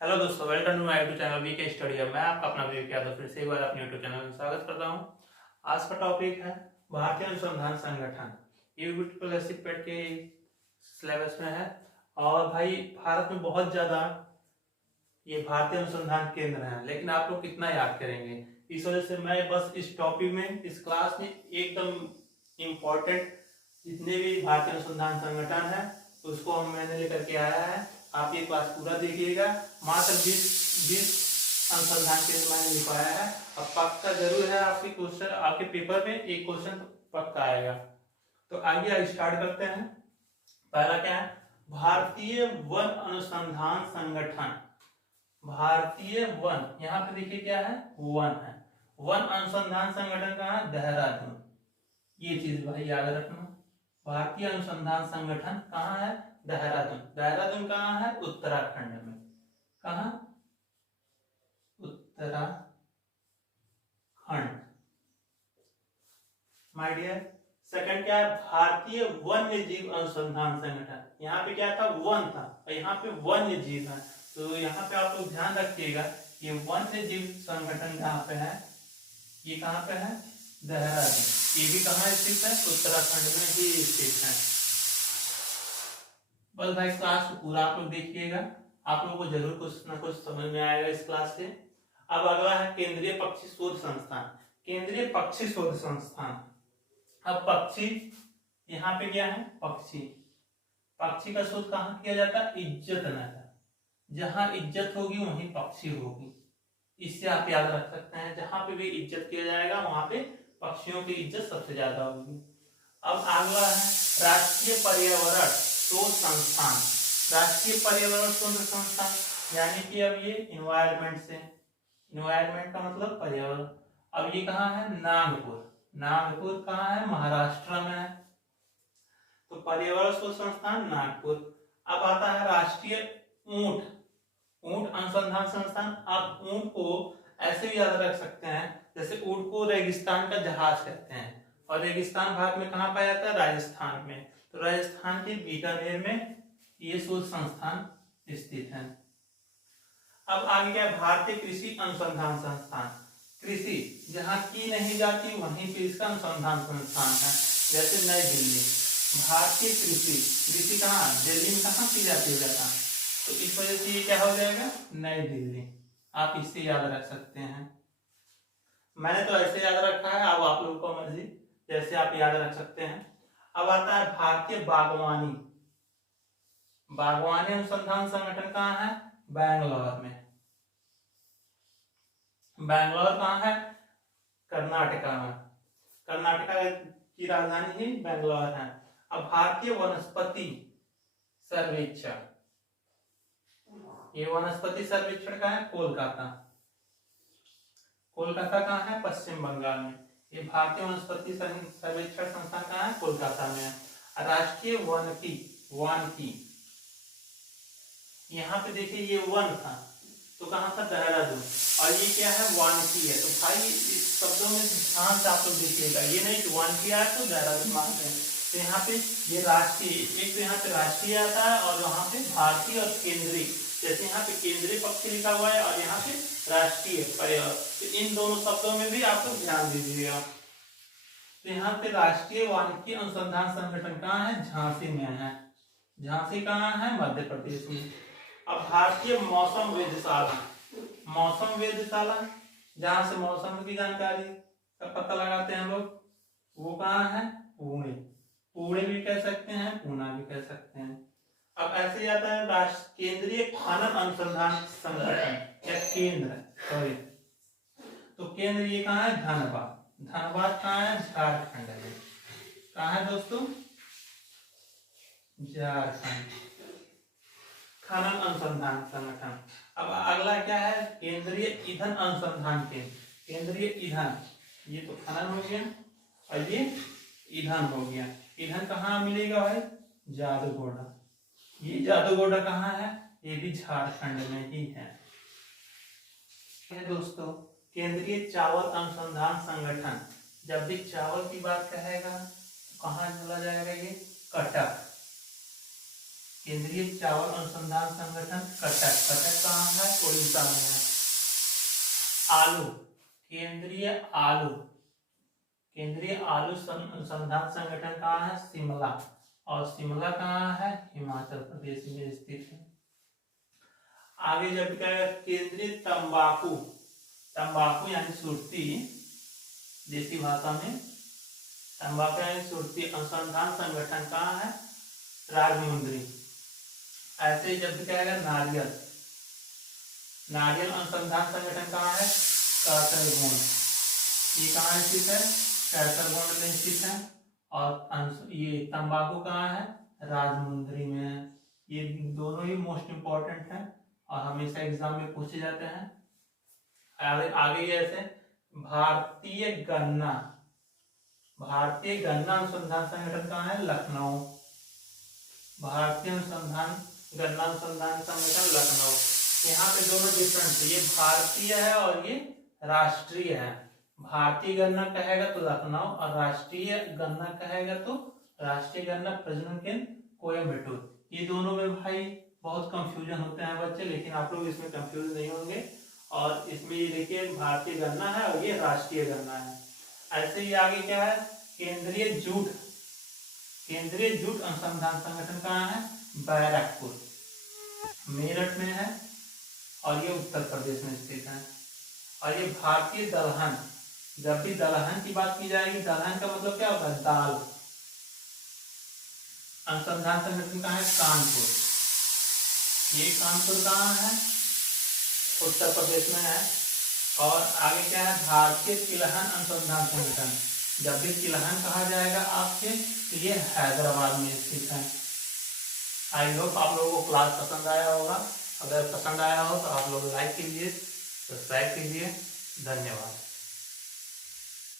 Hello दोस्तों, welcome to my YouTube channel VK study. मैं आपका अपना विवेक यादव फिर से एक बार अपने यूट्यूब चैनल में स्वागत करता हूं। आज का टॉपिक है भारतीय अनुसंधान संगठन। ये ब्यूटीफुल एसिड पेड के सिलेबस में है और भाई भारत में बहुत ज्यादा ये भारतीय अनुसंधान केंद्र है, लेकिन आप लोग कितना याद करेंगे। इस वजह से मैं बस इस टॉपिक में इस क्लास में एकदम इम्पोर्टेंट जितने भी भारतीय अनुसंधान संगठन है उसको हम मैंने लेकर के आया है। आप ये क्लास पूरा देखिएगा। मात्र 20 अनुसंधान केंद्र मैंने लिखवाया है और पक्का जरूर है आपके क्वेश्चन, आपके पेपर में एक क्वेश्चन पक्का आएगा। तो आइए स्टार्ट करते हैं। पहला क्या है? भारतीय वन अनुसंधान संगठन। भारतीय वन, यहाँ पे देखिए क्या है, वन है। वन अनुसंधान संगठन कहाँ है? देहरादून। ये चीज भाई याद रखना। भारतीय अनुसंधान संगठन कहाँ है? देहरादून। देहरादून कहाँ है? उत्तराखंड में। कहाँ? उत्तराखंड। My dear. सेकंड क्या है? भारतीय वन्य जीव अनुसंधान संगठन। यहाँ पे क्या था? वन था और यहाँ पे वन्य जीव है। तो यहाँ पे आप लोग ध्यान रखिएगा, ये वन्य जीव संगठन कहाँ पे है? ये कहाँ पे है? देहरादून। ये भी कहाँ स्थित है? उत्तराखंड में ही स्थित है। बस भाई क्लास को पूरा आप लोग देखिएगा, आप लोगों को जरूर कुछ ना कुछ समझ में आएगा इस क्लास से। अब अगला है केंद्रीय पक्षी शोध संस्थान। केंद्रीय पक्षी शोध संस्थान। अब पक्षी, यहाँ पे क्या है? पक्षी। पक्षी का शोध कहाँ किया जाता है? इज्जत नगर। जहां इज्जत होगी वहीं पक्षी होगी। इससे आप याद रख सकते हैं, जहां पे भी इज्जत किया जाएगा वहां पे पक्षियों की इज्जत सबसे ज्यादा होगी। अब अगला है राष्ट्रीय पर्यावरण शोध संस्थान। राष्ट्रीय पर्यावरण शोध संस्थान यानी कि अब ये इन्वायरमेंट से, इन्वायरमेंट का मतलब पर्यावरण। अब ये कहाँ है? नागपुर। नागपुर कहाँ है? महाराष्ट्र में है। तो पर्यावरण शोध संस्थान नागपुर। अब आता है राष्ट्रीय ऊंट ऊंट अनुसंधान संस्थान। आप ऊंट को ऐसे भी याद रख सकते हैं, जैसे ऊंट को रेगिस्तान का जहाज कहते हैं और रेगिस्तान भारत में कहाँ पाया जाता है? राजस्थान में। तो राजस्थान के बीकानेर में ये शोध संस्थान स्थित है। अब आगे क्या? भारतीय कृषि अनुसंधान संस्थान। कृषि जहाँ की नहीं जाती वहीं पे इसका अनुसंधान संस्थान है, जैसे नई दिल्ली। भारतीय कृषि, कृषि कहाँ? दिल्ली में कहाँ की जाती है ज्यादा, तो इस वजह से ये क्या हो जाएगा? नई दिल्ली। आप इससे याद रख सकते हैं। मैंने तो ऐसे याद रखा है, अब आप लोगों को मर्जी जैसे आप याद रख सकते हैं। अब आता है भारतीय बागवानी। बागवानी अनुसंधान संगठन कहाँ है? बैंगलोर में। बैंगलोर कहाँ है? कर्नाटका में। कर्नाटका की राजधानी ही बैंगलोर है। अब भारतीय वनस्पति सर्वेक्षण। ये वनस्पति सर्वेक्षण का है कोलकाता। कोलकाता कहाँ है? पश्चिम बंगाल में। ये भारतीय वनस्पति सर्वेक्षण संस्थान कहाँ है? कोलकाता में है। राष्ट्रीय वानिकी, यहाँ पे देखिए ये वन था तो कहाँ था? देहरादून। और ये क्या है? वानिकी है। तो भाई इस शब्दों में ध्यान से आप लोग देखिएगा, ये नहीं कि वानिकी आया तो देहरादून मानते हैं। तो यहाँ पे ये राष्ट्रीय, एक तो यहाँ पे राष्ट्रीय आता है और वहां पे भारतीय और केंद्रीय, जैसे यहाँ पे केंद्रीय पक्षी लिखा हुआ है और यहाँ पे राष्ट्रीय पर्यावरण, तो इन दोनों शब्दों में भी आप लोग ध्यान दीजिएगा। तो यहाँ पे राष्ट्रीय वानिकी अनुसंधान संगठन कहाँ है? झांसी में है। झांसी कहाँ है? मध्य प्रदेश में। अब भारतीय मौसम वेधशाला। मौसम वेधशाला जहां से मौसम की जानकारी का पता लगाते हैं लोग, वो कहाँ है? पुणे। पुणे भी कह सकते हैं, पूना भी कह सकते हैं। अब ऐसे ही आता है केंद्रीय खनन अनुसंधान संगठन या केंद्र, सॉरी। तो केंद्र ये कहाँ है? धनबाद। धनबाद कहाँ है? झारखंड में। कहाँ है दोस्तों? झारखंड। खनन अनुसंधान संगठन। अब अगला क्या है? केंद्रीय ईंधन अनुसंधान केंद्र। केंद्रीय ईंधन, ये तो खनन हो गया और ये ईंधन हो गया। ईंधन कहाँ मिलेगा भाई? जादूगोड़ा। ये जादूगोड़ा कहाँ है? ये भी झारखंड में ही है। दोस्तों, केंद्रीय चावल अनुसंधान संगठन। जब भी चावल की बात कहेगा तो कहाँ चला जाएगा? ये कटक। केंद्रीय चावल अनुसंधान संगठन कटक, कटक कहाँ है? उड़ीसा में है। आलू, केंद्रीय आलू, केंद्रीय आलू अनुसंधान संगठन कहाँ है? शिमला, और शिमला कहाँ है? हिमाचल प्रदेश में स्थित है। आगे जब क्या है, केंद्रीय तंबाकू, तंबाकू यानी सुर्ती, देसी भाषा में तंबाकू यानी सुर्ती अनुसंधान संगठन कहाँ है? राजमुंदरी। ऐसे ही जब क्या है, नारियल, नारियल अनुसंधान संगठन कहाँ है? कासरगोड, ये कहाँ स्थित है? कासरगोड में स्थित है। और ये तंबाकू कहाँ है? राजमुंदरी में है। ये दोनों ही मोस्ट इंपॉर्टेंट है और हमेशा एग्जाम में पूछे जाते हैं। आगे जैसे भारतीय गन्ना, भारतीय गन्ना अनुसंधान संगठन कहाँ है? लखनऊ, भारतीय अनुसंधान गन्ना अनुसंधान संगठन लखनऊ। यहाँ पे दोनों डिफरेंट है, ये भारतीय है और ये राष्ट्रीय है। भारतीय गन्ना कहेगा तो लखनऊ और राष्ट्रीय गन्ना कहेगा तो राष्ट्रीय गन्ना प्रजनन केंद्र कोयम्बटूर। ये दोनों में भाई बहुत कंफ्यूजन होते हैं बच्चे, लेकिन आप लोग इसमें कंफ्यूज नहीं होंगे। और इसमें ये देखिए भारतीय गन्ना है और ये राष्ट्रीय गन्ना है। ऐसे ही आगे क्या है? केंद्रीय जूट, केंद्रीय जूट अनुसंधान संगठन कहाँ है? बैरकपुर, मेरठ में है और ये उत्तर प्रदेश में स्थित है। और ये भारतीय दलहन, जब भी दलहन की बात की जाएगी, दलहन का मतलब क्या होता है? दाल। अनुसंधान संगठन कहाँ है? कानपुर, ये कानपुर कहाँ है? उत्तर प्रदेश में है। और आगे क्या है? भारतीय तिलहन अनुसंधान संगठन, जब भी तिलहन कहा जाएगा आपसे तो ये हैदराबाद में स्थित है। आई होप आप लोगों को क्लास पसंद आया होगा। अगर पसंद आया हो तो आप लोग लाइक कीजिए, सब्सक्राइब कीजिए। धन्यवाद।